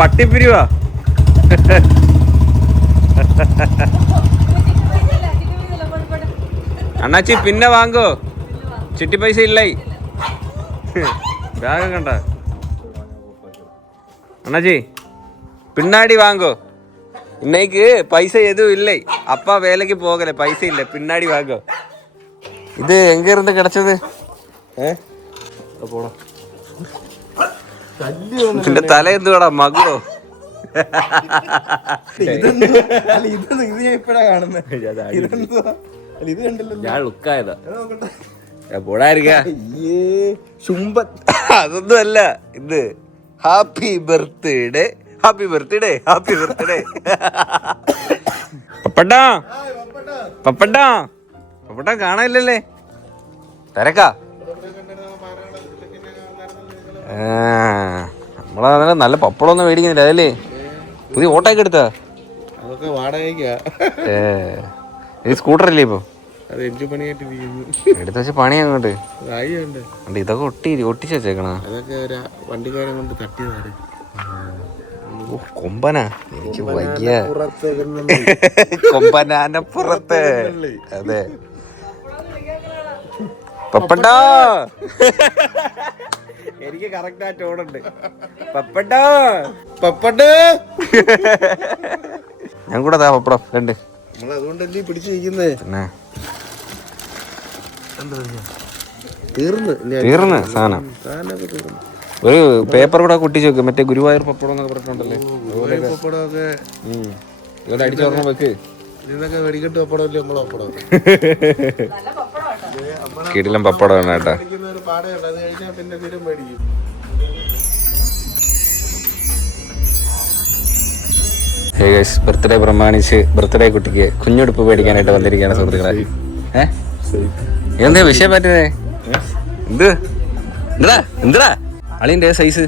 വട്ടിപ്പിരിവാ. അണ്ണാച്ചി പിന്നെ വാങ്ങോ, ചിട്ടി പൈസ ഇല്ലേ? ബാഗ് കണ്ട അണ്ണാച്ചി, പിന്നാടി വാങ്ങോ. இன்னைக்கு பைசா எதுவும் இல்லை, அப்பா வேலைக்கு போகல, பைசா இல்லை, பின்னாடி வாங்கோ. இது எங்க இருந்து கிடைச்சது? നിന്റെ തല എന്തുവാടാ മകളോ? ഞാൻ ലുക്കായതാ. അതൊന്നും അല്ല ഇത്. Happy birthday, happy birthday, happy birthday. പപ്പട്ടാ പപ്പട്ടാ പപ്പട്ടാ കാണാനില്ലല്ലേ? തിരക്കാ. നമ്മളെ നല്ല പപ്പടമൊന്നും മേടിക്കുന്നില്ല അതല്ലേ? പുതിയ ഓട്ടോയൊക്കെ എടുത്താ? ഇത് സ്കൂട്ടറല്ലേ ഇപ്പൊ എടുത്ത് വെച്ച് പണി അങ്ങോട്ട്? ഇതൊക്കെ ഒട്ടിച്ച് വെച്ചേക്കണ കൊമ്പനാ. എനിക്ക് വയ്യ കൊമ്പനാന്റെ പുറത്ത്. അതെ പപ്പട്ടാ, എനിക്ക് കറക്റ്റ് ആ ടോണുണ്ട്. പപ്പട്ടാ പപ്പട്ട്. ഞാൻ കൂടെ പപ്പടം രണ്ട്. അതുകൊണ്ടല്ലേ പിടിച്ചിരിക്കുന്നേ. പിന്നെ തീർന്ന് സാധനം. ഒരു പേപ്പർ കൂടെ കുട്ടിച്ച് വെക്ക്. മറ്റേ ഗുരുവായൂർ പപ്പടം എന്നൊക്കെ പറഞ്ഞിട്ടുണ്ടല്ലേ, ഇതുകൊണ്ട് അടിച്ചു ഓർമ്മ വെക്ക്. കിടിലം പപ്പടമാണ് കേട്ടാ. ബർത്ത്ഡേ പ്രമാണിച്ച് ബർത്ത്ഡേ കുട്ടിക്ക് കുഞ്ഞുടുപ്പ് മേടിക്കാനായിട്ട് വന്നിരിക്കുകയാണ് സുഹൃത്തുക്കളെ. എന്താ വിഷയം പറ്റുന്നേ? എന്ത് എന്താ എന്താ അളിന്റെ സൈസ്?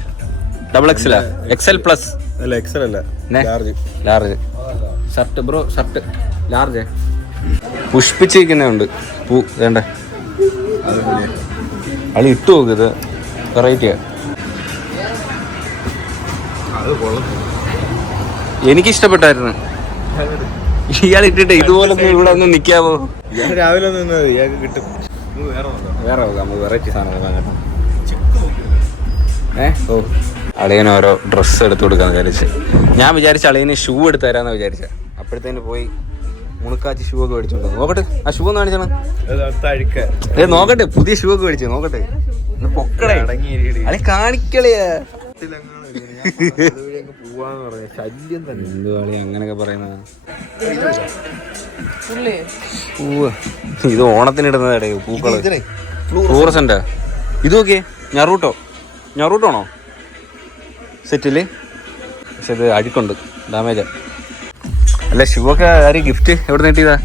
ഡബിൾ എക്സലാ? എക്സൽ പ്ലസ് അല്ല, എക്സൽ അല്ല, large shirt bro. Shirt large പുഷ്പിച്ചിരിക്കുന്നുണ്ട് പൂ. വേണ്ട അളി ഇട്ടു നോക്ക്. ഇത് വെറൈറ്റിയാ. എനിക്കിഷ്ടപ്പെട്ടായിരുന്നു. ഇയാൾ ഇട്ടിട്ട് ഇതുപോലെ ഇവിടെ ഒന്ന് നിക്കാവോ? രാവിലെ കിട്ടും. വേറെ നമുക്ക് വെറൈറ്റി സാധനം. ഓ അളിയന് ഓരോ ഡ്രസ്സ് എടുത്തു കൊടുക്കാന്ന് വിചാരിച്ച്. ഞാൻ വിചാരിച്ച അളിയന് ഷൂ എടുത്ത് തരാന്ന് വിചാരിച്ച. അപ്പോഴത്തേന് പോയി മുണുക്കാച്ചി ഷൂ ഒക്കെ മേടിച്ചോണ്ട്. നോക്കട്ടെ ആ ഷൂ ഒന്ന് കാണിച്ചാണ്. നോക്കട്ടെ പുതിയ ഷൂ ഒക്കെ മേടിച്ചു. നോക്കട്ടെ പൊക്കടേ അളി കാണിക്കളിയാ. എന്തുവാളി അങ്ങനൊക്കെ പറയുന്ന? ഇത് ഓണത്തിനിടുന്നതേ പൂക്കള്. ഫ്ലൂറസെന്റ്. ഇത് നോക്കിയേ, ഞറൂട്ടോണോ സെറ്റില്? പക്ഷെ ഇത് അഴുക്കുണ്ട്, ഡാമേജാ. അല്ല ഷൂ ഒക്കെ ആര് ഗിഫ്റ്റ് എവിടെ നീട്ടിയതാ?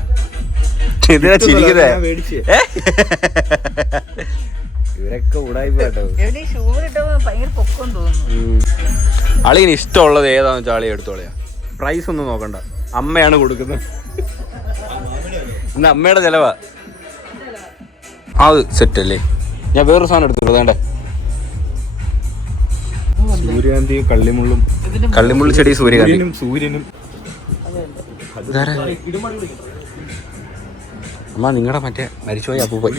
ഇതിനാ ചിരിക്കുന്നേ. ഇവരൊക്കെ ഉടായിപ്പോട്ടോ. അളിന് ഇഷ്ടമുള്ളത് ഏതാന്ന് വെച്ചാൽ അളി എടുത്തോളയാ. പ്രൈസ് ഒന്നും നോക്കണ്ട, അമ്മയാണ് കൊടുക്കുന്നത്. ഇന്ന് അമ്മയുടെ ചെലവാ. അത് സെറ്റ് അല്ലേ? ഞാൻ വേറൊരു സാധനം എടുത്തോളൂ. വേണ്ടേ സൂര്യകാന്തി, കള്ളിമുള്ളി ചെടി, സൂര്യനും. അമ്മ നിങ്ങളുടെ മറ്റേ മരിച്ചുപോയ അപ്പൂപ്പൻ.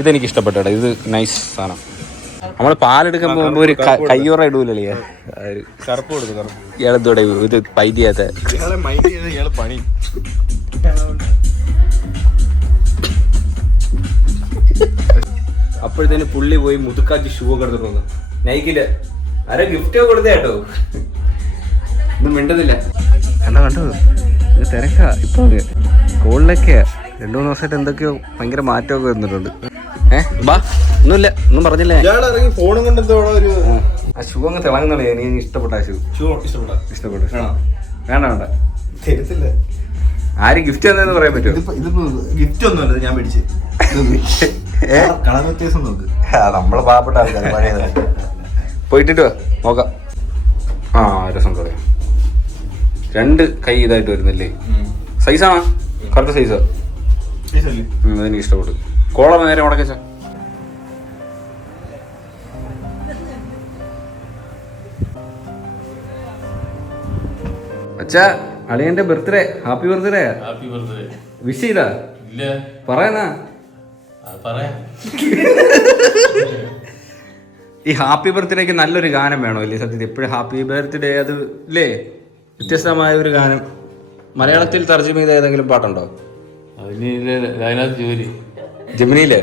ഇതെനിക്ക് ഇഷ്ടപ്പെട്ട. ഇത് നൈസ് സാധനം. നമ്മൾ പാലെടുക്കാൻ പോകുമ്പോ ഒരു കയ്യോറ ഇടൂലേ? കറുപ്പ് കൊടുക്കും. ഇയാളെന്തോടെ ഇത് പൈതിയാത്ത പണി. അപ്പോഴത്തേന് പുള്ളി പോയി മുതുക്കാച്ചി ഷൂ ഒക്കെ എടുത്തിട്ട് വന്നു. നൈക്കില് ആരെ ഗിഫ്റ്റ് ഒക്കെ കൊടുത്തേ കേട്ടോ. ഒന്നും മിണ്ടുന്നില്ല. കണ്ടോ ഇത് തിരക്കാ ഇപ്പൊ. സ്കൂളിലൊക്കെ 2-3 ദിവസമായിട്ട് എന്തൊക്കെയോ ഭയങ്കര മാറ്റമൊക്കെ വന്നിട്ടുണ്ട്. ബാ ഒന്നുമില്ല, ഒന്നും പറഞ്ഞില്ലേ? ആ ഷൂ അങ്ങ് തിളങ്ങുന്നേ. നീ ഇഷ്ടപ്പെട്ട ഷൂ ഇഷ്ടപ്പെട്ടു? വേണ്ട ആര് ഗിഫ്റ്റ് തന്നെന്ന് പറയാൻ പറ്റുമോ? ഗിഫ്റ്റ് ഒന്നുമല്ല, ഞാൻ മേടിച്ചു. കളർ വ്യത്യാസം നോക്ക്. നമ്മള് പാവപ്പെട്ട ആൾക്കാർ. പോയിട്ടിട്ട് നോക്കാം. ആ രസം പറയാം. 2 കൈ ഇതായിട്ട് വരുന്നില്ലേ? സൈസാണോ? കറക്റ്റ് സൈസാ. അതെനിക്ക് ഇഷ്ടപ്പെട്ടു. കോളർ നേരെ മുടക്കച്ച. അച്ഛാ അളിയന്റെ ബർത്ത്ഡേ ഹാപ്പി ബർത്ത്ഡേ വിഷ് ചെയ്താ പറയാ ഈ ഹാപ്പി ബർത്ത്ഡേക്ക് നല്ലൊരു ഗാനം വേണോ ഇല്ലേ സത്യത്തിൽ എപ്പോഴും ഹാപ്പി ബർത്ത്ഡേ അത് ഇല്ലേ വ്യത്യസ്തമായ ഒരു ഗാനം മലയാളത്തിൽ തർജ്ജമ ചെയ്ത ഏതെങ്കിലും പാട്ടുണ്ടോ ജമിനിയിലെ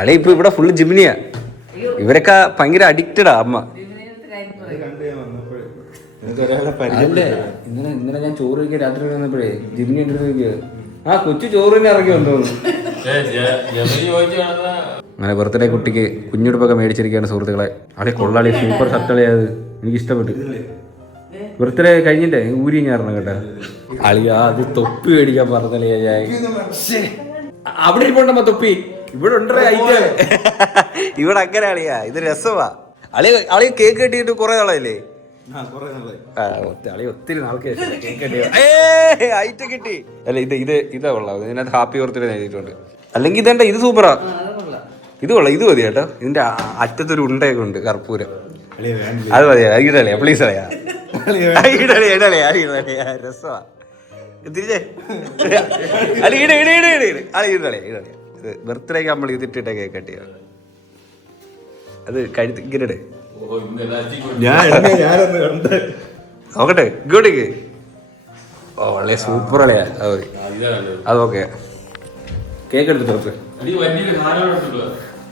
അളി ഇപ്പൊ ഇവിടെ ഫുള്ള് ജിമിനിയാ ഇവരൊക്കെ ഭയങ്കര അഡിക്റ്റഡാ അമ്മ ഇന്നലെ ഞാൻ ചോറ് കഴിക്കാൻ രാത്രി വന്നപ്പോഴേ ജിമിനി ഉണ്ട് ആ കൊച്ചു ചോറിന് ഇറങ്ങി വന്നു അങ്ങനെ ബർത്ത്ഡേ കുട്ടിക്ക് കുഞ്ഞുടുപ്പൊക്കെ മേടിച്ചിരിക്കുകയാണ് സുഹൃത്തുക്കളെ അളി കൊള്ളാളി സൂപ്പർ ഷർട്ടളിയത് എനിക്ക് ഇഷ്ടപ്പെട്ടു ബർത്ത്ഡേ കഴിഞ്ഞിട്ടേ ഊരി ഞാറണം കേട്ടാ അളിയാ അത് തൊപ്പി മേടിക്കാൻ പറഞ്ഞല്ലേ ഞാൻ അവിടെ ഇരിപ്പുണ്ടമ്മ തൊപ്പി ഇവിടെ ഉണ്ടേ ഐറ്റം ഇവിടെ അങ്ങനെ അളിയാ ഇത് രസമാ അളി കേക്ക് കെട്ടിയിട്ട് കുറെ നാളായില്ലേ അളി ഒത്തിരി നാൾക്ക് ഐറ്റം കിട്ടി അല്ല ഇതാ കൊള്ളാം ഇതിനകത്ത് ഹാപ്പി ബർത്ത്ഡേ നേടിയിട്ടുണ്ട് അല്ലെങ്കിൽ ഇതെന്താ ഇത് സൂപ്പറാ ഇത് കൊള്ളാം ഇത് മതി കേട്ടോ ഇതിന്റെ അറ്റത്തൊരു ഉണ്ടയൊക്കെ ഉണ്ട് കർപ്പൂരം അത് മതിയാ ഇടളിയാ പ്ലീസ് അളിയാ രസമാ തിരിച്ചേ അല്ല ഇത് ബർത്ത്ഡേക്ക് നമ്മൾ ഇതിട്ടിട്ട കേക്ക് കട്ടിയാ അത് കഴുത്ത് ഇങ്ങനെ നോക്കട്ടെ ഇങ്ങോട്ടേക്ക് ഓ വളരെ സൂപ്പർ അളിയാ അത് ഓക്കെ കേക്ക് എടുത്തിട്ട്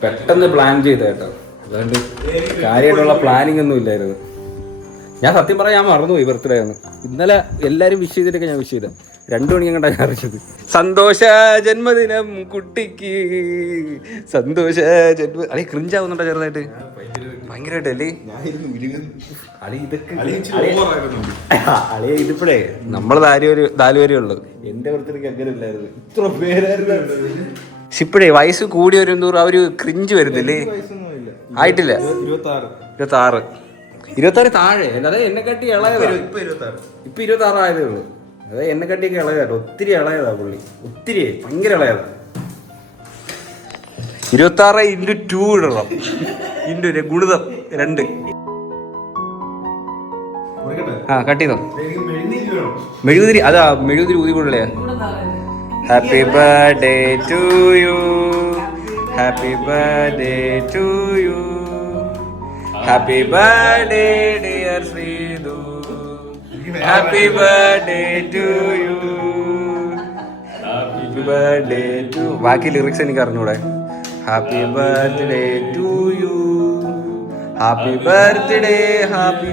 പെട്ടെന്ന് പ്ലാൻ ചെയ്ത കേട്ടോ അതുകൊണ്ട് കാര്യമായിട്ടുള്ള പ്ലാനിങ് ഒന്നും ഇല്ലായിരുന്നു ഞാൻ സത്യം പറയാൻ ഞാൻ മറന്നുപോയി ബർത്ത്ഡേ ആണ് ഇന്നലെ എല്ലാരും വിഷ് ചെയ്തിട്ടൊക്കെ ഞാൻ വിഷ് ചെയ്ത 2 മണിക്ക് കണ്ടാ ഞാൻ അറിയിച്ചത് സന്തോഷ ജന്മദിനം കുട്ടിക്ക് സന്തോഷ ജന്മ അളി ക്രിഞ്ചാവുന്നുണ്ടോ ചെറുതായിട്ട് ഭയങ്കരമായിട്ടല്ലേ അളിയ ഇതിപ്പോഴേ നമ്മള് 4 വരെ ഉള്ളു എന്റെ ബർത്ത്ഡേക്ക് അങ്ങനെ ഇല്ലായിരുന്നു ഇത്ര പേരായിരുന്നു ഇപ്പോഴേ വയസ്സ് കൂടി വരും തോറും അവര് ക്രിഞ്ച് വരുന്നില്ലേ ആയിട്ടില്ല 26 താഴെ അല്ലാതെ എന്നെക്കാട്ടി ഇളയതാ ഇപ്പൊ 26 ആയതേ ഉള്ളൂ അതെ എന്നെക്കാട്ടിയൊക്കെ ഇളയതാട്ടോ ഒത്തിരി ഇളയതാ പുള്ളി ഒത്തിരി ഭയങ്കര ഇളയതാ 26 × 2 ഇടണം ഇൻഡു ഗുണിതം 2 ആ കട്ട് ചെയ്തോ മെഴുകുതിരി അതാ മെഴുകുതിരി ഊതിക്കൊള്ളേ happy birthday to you happy birthday to you happy birthday dear Sreethu happy birthday to you happy birthday to ബാക്കി ലിറിക്സ് എനിക്ക് അറിഞ്ഞൂടെ happy birthday to you happy birthday happy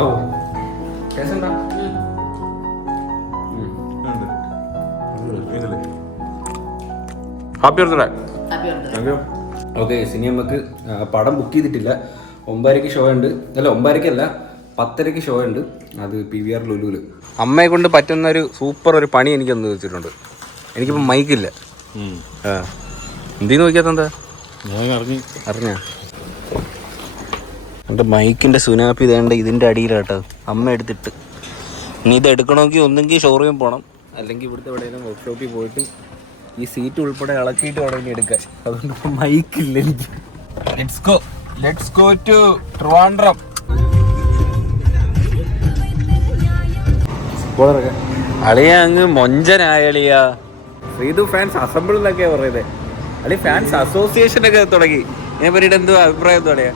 oh കേസണ്ടാ ഹാപ്പി ബർത്ത്ഡേ ഓക്കെ സിനിമക്ക് പടം ബുക്ക് ചെയ്തിട്ടില്ല 9:00 show ഉണ്ട് അല്ല 9:00 10:00 show ഉണ്ട് അത് PVR ലുലുവിൽ അമ്മയെ കൊണ്ട് പറ്റുന്ന ഒരു സൂപ്പർ ഒരു പണി എനിക്കൊന്ന് വെച്ചിട്ടുണ്ട് എനിക്കിപ്പോൾ മൈക്കില്ല എന്തിനു നോക്കിയാത്ത അറിഞ്ഞ എൻ്റെ മൈക്കിൻ്റെ സുനാപ്പി ഇതേണ്ട ഇതിൻ്റെ അടിയിലാട്ടോ അമ്മ എടുത്തിട്ട് ഇനി ഇത് എടുക്കണമെങ്കിൽ ഒന്നെങ്കിൽ ഷോറൂമിൽ പോകണം അല്ലെങ്കിൽ ഇവിടുത്തെ എവിടെയെങ്കിലും വർക്ക്ഷോപ്പിൽ പോയിട്ട് ഈ സീറ്റ് ഉൾപ്പെടെ ഇളക്കിയിട്ട് വേണം ഇനി എടുക്കാൻ അതുകൊണ്ട് മൈക്കില്ല എനിക്ക് ലെറ്റ്സ് ഗോ ടു ട്രിവാൻഡ്രം അളിയ അങ്ങ് മൊഞ്ചനായ അളിയ ശ്രീതു ഫാൻസ് അസംബിൾ എന്നൊക്കെയാ പറയുന്നത് അളി ഫാൻസ് അസോസിയേഷൻ ഒക്കെ തുടങ്ങി ഇതിനെ പറ്റിയിട്ട് എന്തോ അഭിപ്രായം എന്തോ അളിയാ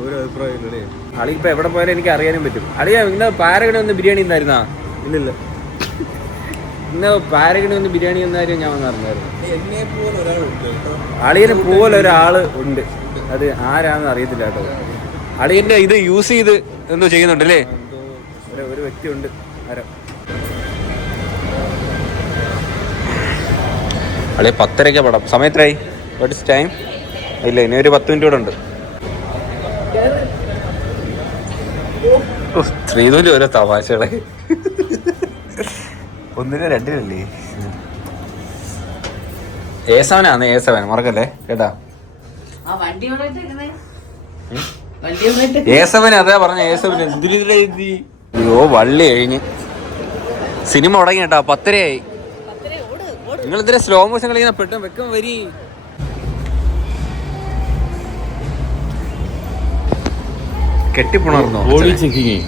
ഒരു അഭിപ്രായമില്ലേ അളി ഇപ്പൊ എവിടെ പോയാലും എനിക്ക് അറിയാനും പറ്റും അളിയ ഇന്ന് പാരഗണി ഒന്ന് ബിരിയാണി ഇന്നായിരുന്നാ ഇല്ലില്ല ഇന്ന് പാരഗണി ഒന്ന് ബിരിയാണി എന്നായിരുന്നു ഞാൻ വന്നറിഞ്ഞായിരുന്നു എന്നെ പോലെ ഒരാളുണ്ട് അളിയനെ പോലെ ഒരാള് ഉണ്ട് അത് ആരാന്ന് അറിയത്തില്ല കേട്ടോ അളിയന്റെ ഇത് യൂസ് ചെയ്ത് എന്തോ ചെയ്യുന്നുണ്ടല്ലേ ഒരു വ്യക്തി ഉണ്ട് ആരോ അളിയ 10:00 പടം സമയത്തായി വാട്ട് ഇസ് ടൈം ഇല്ല ഇനി ഒരു 10 മിനിറ്റ് കൂടെ ഉണ്ട് ശ്രീധുവിന്റെ ഓരോ തമാശകളെ 1-ന് 2-നല്ലേ A7 മറക്കല്ലേ കേട്ടാ A7 അതാ പറഞ്ഞ A7 അയ്യോ വള്ളി കഴിഞ്ഞ് സിനിമ തുടങ്ങി കേട്ടാ 10:00 നിങ്ങൾ ഇതിലെ സ്ലോ മോഷൻ കളിക്കുന്ന പെട്ടെന്ന് വെക്കം വരി കെട്ടിപ്പുണർന്നോ? ഓടി ചെക്കിങ്.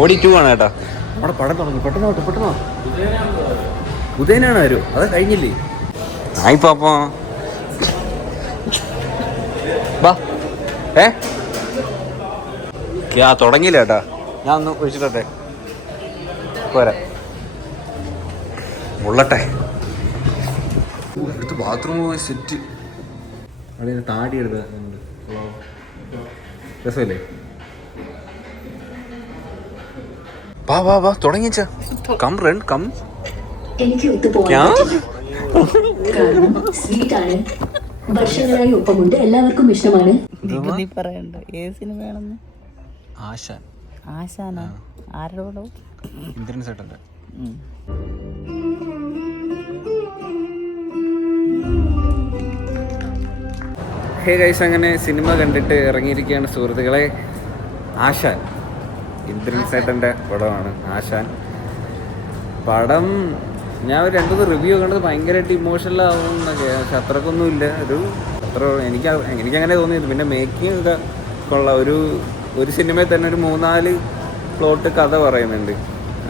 ഓടി 2 ആണ് കേട്ടോ. അവിടെ പടം തുടങ്ങി. പെട്ടെന്ന് ഉദയനാണ് ആരോ അത് കഴിഞ്ഞില്ലേ? ആയിപ്പാപ്പോ ബാ തുടങ്ങിയില്ല കേട്ടാ. ഞാൻ ഒന്ന് ഒഴിച്ചിട്ടെ പോരാ ഉള്ളട്ടെ. എടുത്ത് ബാത്റൂം പോയി സെറ്റ് അവിടെ താടി എടുത്ത രസമല്ലേ? വാ തുടങ്ങിച്ച കം എനിക്ക് ഒത്തുപോകാൻ കാരണം സ്വീറ്റ് ആണ്. വർഷങ്ങളായി ഒപ്പമുണ്ട്, എല്ലാവർക്കും ഇഷ്ടമാണ്. നീ പറയണ്ട ഏത് സിനിമയാണെന്ന്. ആശാന ആരോടോ? ഇന്ദ്രൻ ചേട്ടൻ്റെ. ഹേ ഗൈസ്, അങ്ങനെ സിനിമ കണ്ടിട്ട് ഇറങ്ങിയിരിക്കുകയാണ് സുഹൃത്തുക്കളെ. ആശാൻ ഇന്ദ്രൻ ചേട്ടൻ്റെ പടമാണ് ആശാൻ. പടം ഞാൻ ഒരു 2-3 റിവ്യൂ കണ്ടത് ഭയങ്കരമായിട്ട് ഇമോഷണൽ ആവുമെന്നൊക്കെ. പക്ഷെ അത്രക്കൊന്നും ഇല്ല. എനിക്കങ്ങനെ തോന്നിയത്. പിന്നെ മേക്കിംഗ് ഒക്കെ കൊള്ളാം. ഒരു സിനിമയിൽ തന്നെ ഒരു 3-4 പ്ലോട്ട് കഥ പറയുന്നുണ്ട്.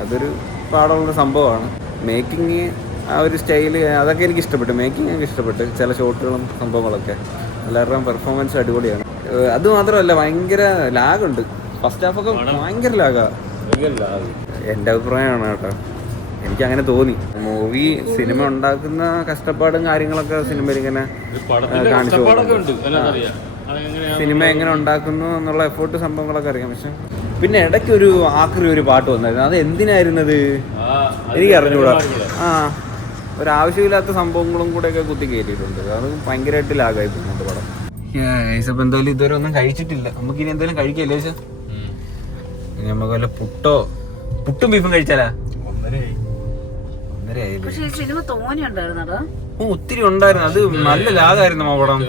അതൊരു പാടുള്ള സംഭവമാണ്. മേക്കിങ് ആ ഒരു സ്റ്റൈല് അതൊക്കെ എനിക്ക് ഇഷ്ടപ്പെട്ടു. മേക്കിംഗ് എനിക്ക് ഇഷ്ടപ്പെട്ടു. ചില ഷോട്ടുകളും സംഭവങ്ങളൊക്കെ എല്ലാവരുടെയും പെർഫോമൻസ് അടിപൊളിയാണ്. അതുമാത്രമല്ല ഭയങ്കര ലാഗുണ്ട്. ഫസ്റ്റ് ഹാഫൊക്കെ ഭയങ്കര ലാഗാണ്. എൻ്റെ അഭിപ്രായമാണ് കേട്ടോ. എനിക്കങ്ങനെ തോന്നി. മൂവി സിനിമ ഉണ്ടാക്കുന്ന കഷ്ടപ്പാടും കാര്യങ്ങളൊക്കെ സിനിമയിൽ ഇങ്ങനെ കാണിച്ചു സിനിമ എങ്ങനെ ഉണ്ടാക്കുന്നു എന്നുള്ള എഫേർട്ട് സംഭവങ്ങളൊക്കെ അറിയാം. പക്ഷെ പിന്നെ ഇടയ്ക്ക് ഒരു പാട്ട് വന്നായിരുന്നു. അത് എന്തിനായിരുന്നത് എനിക്ക് അറിഞ്ഞുകൂടാ. ഒരാവശ്യമില്ലാത്ത സംഭവങ്ങളും കൂടെയൊക്കെ കുത്തി കയറ്റിയിട്ടുണ്ട്. അത് ഭയങ്കരമായിട്ട് ലാഗായി പോകുന്നുണ്ട് പടം. അപ്പം എന്തായാലും ഇതുവരെ ഒന്നും കഴിച്ചിട്ടില്ല. നമുക്കിനി എന്തായാലും കഴിക്കല്ലേ ചേച്ചാ? ഇനി നമുക്ക് വല്ല പുട്ടും ബീഫും കഴിച്ചാലാ? 1:30 ആയില്ലേ? ഒത്തിരി ഉണ്ടായിരുന്നു. അത് നല്ല ലാഗായിരുന്നു ആ പടം.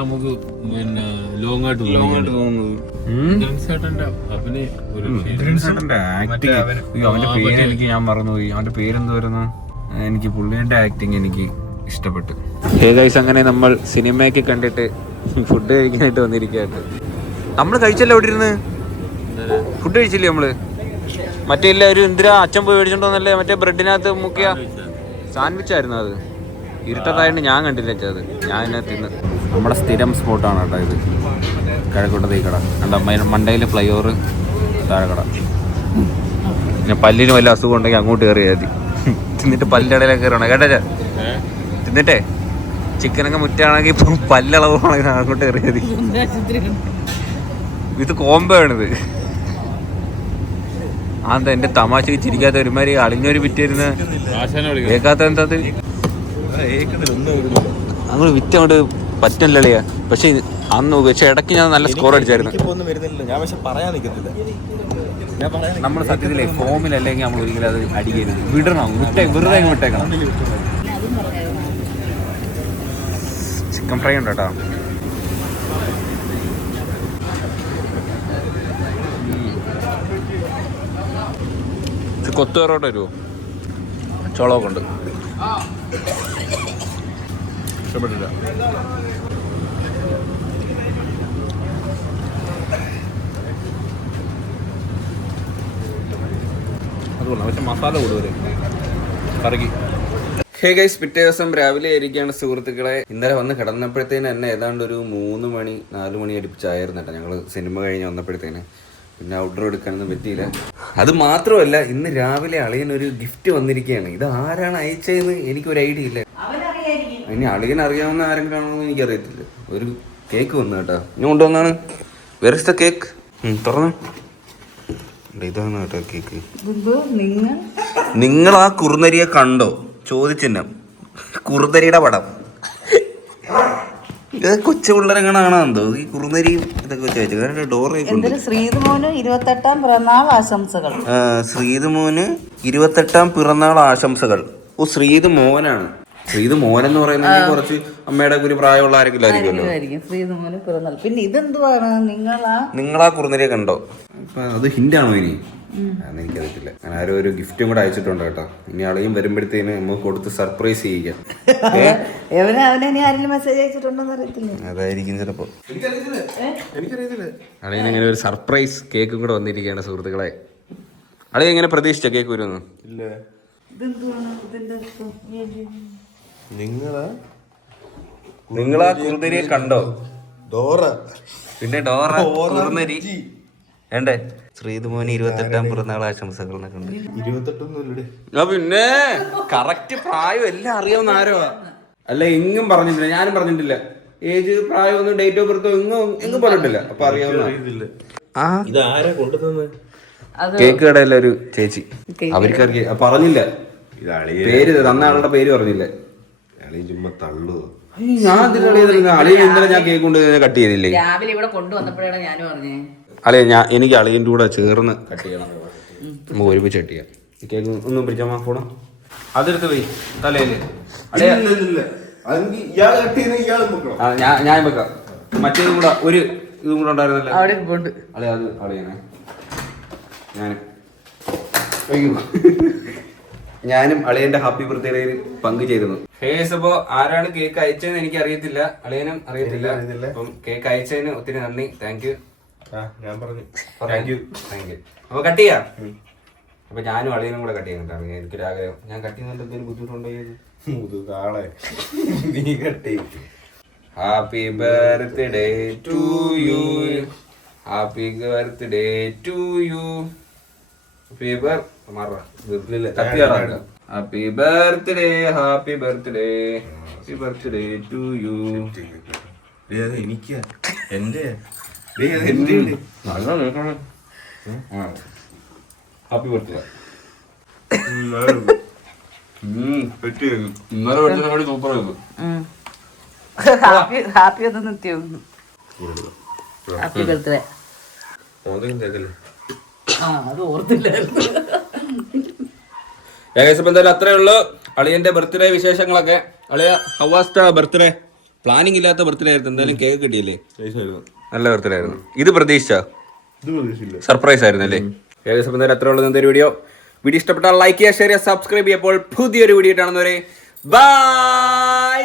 നമുക്ക് പിന്നെ ലോങ് ആയിട്ട് തോന്നുന്നത് അവന്റെ പേര് എനിക്ക് ഞാൻ മറന്നുപോയി. അവന്റെ പേരെന്തുവായിരുന്നു? എനിക്ക് പുള്ളിയുടെ ആക്ടിങ് എനിക്ക് ഇഷ്ടപ്പെട്ടു. അങ്ങനെ നമ്മൾ സിനിമയൊക്കെ കണ്ടിട്ട് ഫുഡ് കഴിക്കാനായിട്ട് വന്നിരിക്കുകയായിട്ട്. നമ്മള് കഴിച്ചല്ലോ അവിടെ ഇരുന്ന്. ഫുഡ് കഴിച്ചില്ലേ നമ്മള്? മറ്റേ ഇല്ല ഒരു അച്ഛൻ പോയി മേടിച്ചോണ്ടോന്നല്ലേ മറ്റേ ബ്രെഡിനകത്ത് മുക്കിയ സാൻഡ്വിച്ച് ആയിരുന്നു. അത് ഇരുട്ടത്തായിട്ട് ഞാൻ കണ്ടില്ല അത്. ഞാൻ എന്നെ തിന്ന്. നമ്മുടെ സ്ഥിരം സ്പോട്ടാണ് കേട്ടോ ഇത്. കിഴക്കോട്ട് തീക്കട കണ്ട മണ്ടയിൽ ഫ്ലൈ ഓവർ താഴെക്കട. പിന്നെ പല്ലിന് വല്ല അസുഖം ഉണ്ടെങ്കിൽ അങ്ങോട്ട് കയറിയാൽ മതി. തിന്നിട്ട് പല്ലിൻ്റെ ഇടയിലൊക്കെ കയറണം കേട്ടോ. തിന്നിട്ടേ ചിക്കനൊക്കെ മുറ്റാണെങ്കിൽ ഇപ്പം പല്ലളവാണെങ്കിൽ അങ്ങോട്ട് കയറിയാൽ മതി. ഇത് കോംബോ ആണിത്. അതെന്താ എൻ്റെ തമാശക്ക് ചിരിക്കാത്ത ഒരുമാതിരി അളിഞ്ഞൊരു വിറ്റിരുന്ന് കേൾക്കാത്ത എന്താ? അങ്ങനെ വിറ്റങ്ങോട്ട് പറ്റല്ലളിയാ. പക്ഷെ ഇടയ്ക്ക് ഞാൻ നല്ല സ്കോർ അടിച്ചായിരുന്നു. നമ്മൾ സത്യത്തിലെ ഫോമിലല്ലെങ്കിൽ നമ്മൾ ഒരിക്കലും അത് അടിക്കരുത്. വിടണം, വെറുതെ വിട്ടേക്കണം. ചിക്കൻ ഫ്രൈ ഉണ്ട് കേട്ടോ. കൊത്തുകറോട്ട് വരുമോ? ചോളമൊക്കെ ഉണ്ട്. ഇഷ്ടപ്പെട്ടില്ല. അതുകൊള്ളാം. പക്ഷെ മസാല കൂടുതൽ കറക്കി. ഹേ ഗൈസ്, പിറ്റേ ദിവസം രാവിലെ ആയിരിക്കുകയാണ് സുഹൃത്തുക്കളെ. ഇന്നലെ വന്ന് കിടന്നപ്പോഴത്തേന് തന്നെ ഏതാണ്ട് ഒരു 3 മണി 4 മണി അടുപ്പിച്ചായിരുന്നു കേട്ടോ. ഞങ്ങൾ സിനിമ കഴിഞ്ഞ് വന്നപ്പോഴത്തേന് പിന്നെ ഔട്ട്ഡോർ എടുക്കാനൊന്നും പറ്റിയില്ല. അത് മാത്രമല്ല, ഇന്ന് രാവിലെ അളിയനൊരു ഗിഫ്റ്റ് വന്നിരിക്കുകയാണ്. ഇത് ആരാണ് അയച്ചതെന്ന് എനിക്കൊരു ഐഡിയ ഇല്ല. ഇനി അളിയൻ അറിയാവുന്ന ആരെങ്കിലും ആണോ എന്ന് എനിക്കറിയത്തില്ല. ഒരു കേക്ക് വന്നു കേട്ടോ. ഇനി കൊണ്ടുവന്നാണ്. Where is the cake? തുറന്നു. ഇതാണ് കേട്ടോ കേക്ക്. നിങ്ങൾ ആ കുറുനരിയെ കണ്ടോ? ചോദിച്ചിന്നം. കുറുനരിയുടെ പടം. കൊച്ചു പിള്ളേരെങ്ങനാണോ എന്തോ ഈ കുറുനരിയും ഇതൊക്കെ വെച്ച് ഡോറൊക്കെ. ശ്രീതുമോന് 28ാം പിറന്നാൾ ആശംസകൾ. ശ്രീതുമോന് 28ാം പിറന്നാൾ ആശംസകൾ. ഓ, ശ്രീതു മോനാണ്. ശ്രീതു മോനെന്ന് പറയുന്നത് കുറച്ച് അമ്മയുടെ ഒരു പ്രായമുള്ള ആരെങ്കിലും ആയിരിക്കുമല്ലോ. ശ്രീതുമോന് പിറന്നാൾ. പിന്നെ ഇതെന്തുവാണ്? നിങ്ങളാ കുറുനരിയെ കണ്ടോ? അത് ഹിന്റാണോ ഇനി? അതെന്ന് എനിക്കറിയത്തില്ല. ഞാൻ ആരോ ഒരു ഗിഫ്റ്റും കൂടെ അയച്ചിട്ടുണ്ട് കേട്ടോ. ഇനി അളിയും വരുമ്പോഴത്തേന് നമുക്ക് കൊടുത്ത് സർപ്രൈസ് ചെയ്യിക്കാം. അവനെ ഇനി ആരെങ്കിലും മെസ്സേജ് അയച്ചിട്ടുണ്ടോന്ന് അറിയത്തില്ല. അതായിരിക്കും ചിലപ്പോ. എനിക്കറിയത്തില്ല. അളിയൻ ഇങ്ങനെ ഒരു സർപ്രൈസ് കേക്കും കൂടെ വന്നിരിക്കുകയാണ് സുഹൃത്തുക്കളെ. അളിയ എങ്ങനെ പ്രതീക്ഷിച്ച കേക്ക് വരുമെന്ന്? ഇല്ല. ഇതെന്തുവാണ് ഇതിന്റെ നിങ്ങളാ കുറുനരിയെ കണ്ടോ? ഡോറ. പിന്നെ ഡോറ കുറുനരി വേണ്ടേ? ശ്രീതുമോന് 28ാം പിറന്നാൾ ആശംസകൾ എന്നൊക്കെ ഉണ്ട്. 28 പിന്നെ കറക്റ്റ് പ്രായം എല്ലാം അറിയാവുന്ന ആരോ അല്ല. എങ്ങും പറഞ്ഞിട്ടില്ല, ഞാനും പറഞ്ഞിട്ടില്ല. ഏജ് പ്രായം ഒന്നും ഡേറ്റ് ഓഫ് ബർത്ത് എങ്ങും പറഞ്ഞിട്ടില്ല. അപ്പൊ അറിയാവുന്ന ഇത് ആരാ കൊണ്ടുതന്നത്? കേക്ക് കടയിലെ ഒരു ചേച്ചി. അവർക്ക് പറഞ്ഞില്ല ഇത് പേര്, തന്ന ആളുടെ പേര് പറഞ്ഞില്ല. അളിയ ചുമ്മാ തള്ളു. ഞാൻ അളിയൻ ഇന്നലെ ഞാൻ കേക്ക് കൊണ്ട് കട്ട് ചെയ്തില്ലേ രാവിലെ ഇവിടെ കൊണ്ടുവന്നപ്പോഴാണ് ഞാനും പറഞ്ഞേ. അളിയ എനിക്ക് അളിയൻ്റെ കൂടെ ചേർന്ന് കട്ട് ചെയ്യണം. നമുക്ക് ഒരുമിച്ച് കട്ട് ചെയ്യാം. ഈ കേക്ക് ഒന്നും പിടിച്ചാൽ ഫോണോ അതെടുത്ത് പോയി തലയില്. ഞാൻ വെക്കാം. മറ്റേതും കൂടെ ഒരു ഇതും കൂടെ ഉണ്ടായിരുന്നല്ലോ. അളിയ അത് അളിയനെ ഞാനും അളിയന്റെ ഹാപ്പി ബർത്ത്ഡേയിൽ പങ്കുചേരുന്നു. അപ്പോ ആരാണ് കേക്ക് അയച്ചതെന്ന് എനിക്ക് അറിയത്തില്ല, അളിയനും അറിയത്തില്ല. അപ്പം കേക്ക് അയച്ചതിന് ഒത്തിരി നന്ദി. Thank you. ഞാൻ പറഞ്ഞു താങ്ക് യു. അപ്പൊ കട്ട് ചെയ്യാം. അപ്പൊ ഞാനും അളിയനും കൂടെ കട്ട് ചെയ്യുന്നുണ്ടാണ്. എനിക്കൊരാഗ്രഹം. ഞാൻ കട്ട് ചെയ്യുന്നതിന്റെ എന്തെങ്കിലും ബുദ്ധിമുട്ടുണ്ടോ? കാളെ നീ കട്ടി. Happy birthday to you. Happy birthday to you. Happy birthday, happy birthday, happy birthday to you. എനിക്കാ എന്റെ ഹാപ്പി ബർത്ത്ഡേ. ഇന്നലെ പഠിച്ചതിനെ സൂപ്പർ ആയിരുന്നു. ഹാപ്പി ഒന്ന് നിത്യം ഹാപ്പി ബർത്ത്ഡേ. അത് ഓർത്തില്ലായിരുന്നു. ഏകദേശം എന്തായാലും അത്രേ ഉള്ളൂ അളിയന്റെ ബർത്ത്ഡേ വിശേഷങ്ങളൊക്കെ. അളിയ ഹവാസ്റ്റ ബർത്ത്ഡേ പ്ലാനിങ് ഇല്ലാത്ത ബർത്ത്ഡേ ആയിരുന്നു. എന്തായാലും കേക്ക് കിട്ടിയില്ലേ? നല്ല ബർത്ത്ഡേ ആയിരുന്നു. ഇത് പ്രതീക്ഷിച്ച സർപ്രൈസ് ആയിരുന്നു അല്ലേ? ഏകദേശം എന്തായാലും അത്രേ ഉള്ളൂ എന്തൊരു വീഡിയോ ഇഷ്ടപ്പെട്ടാൽ ലൈക്ക് ചെയ്യുക, ഷെയർ ചെയ്യുക, സബ്സ്ക്രൈബ് ചെയ്യുക. അപ്പോൾ പുതിയൊരു വീഡിയോ കാണുന്നവരെ ബൈ.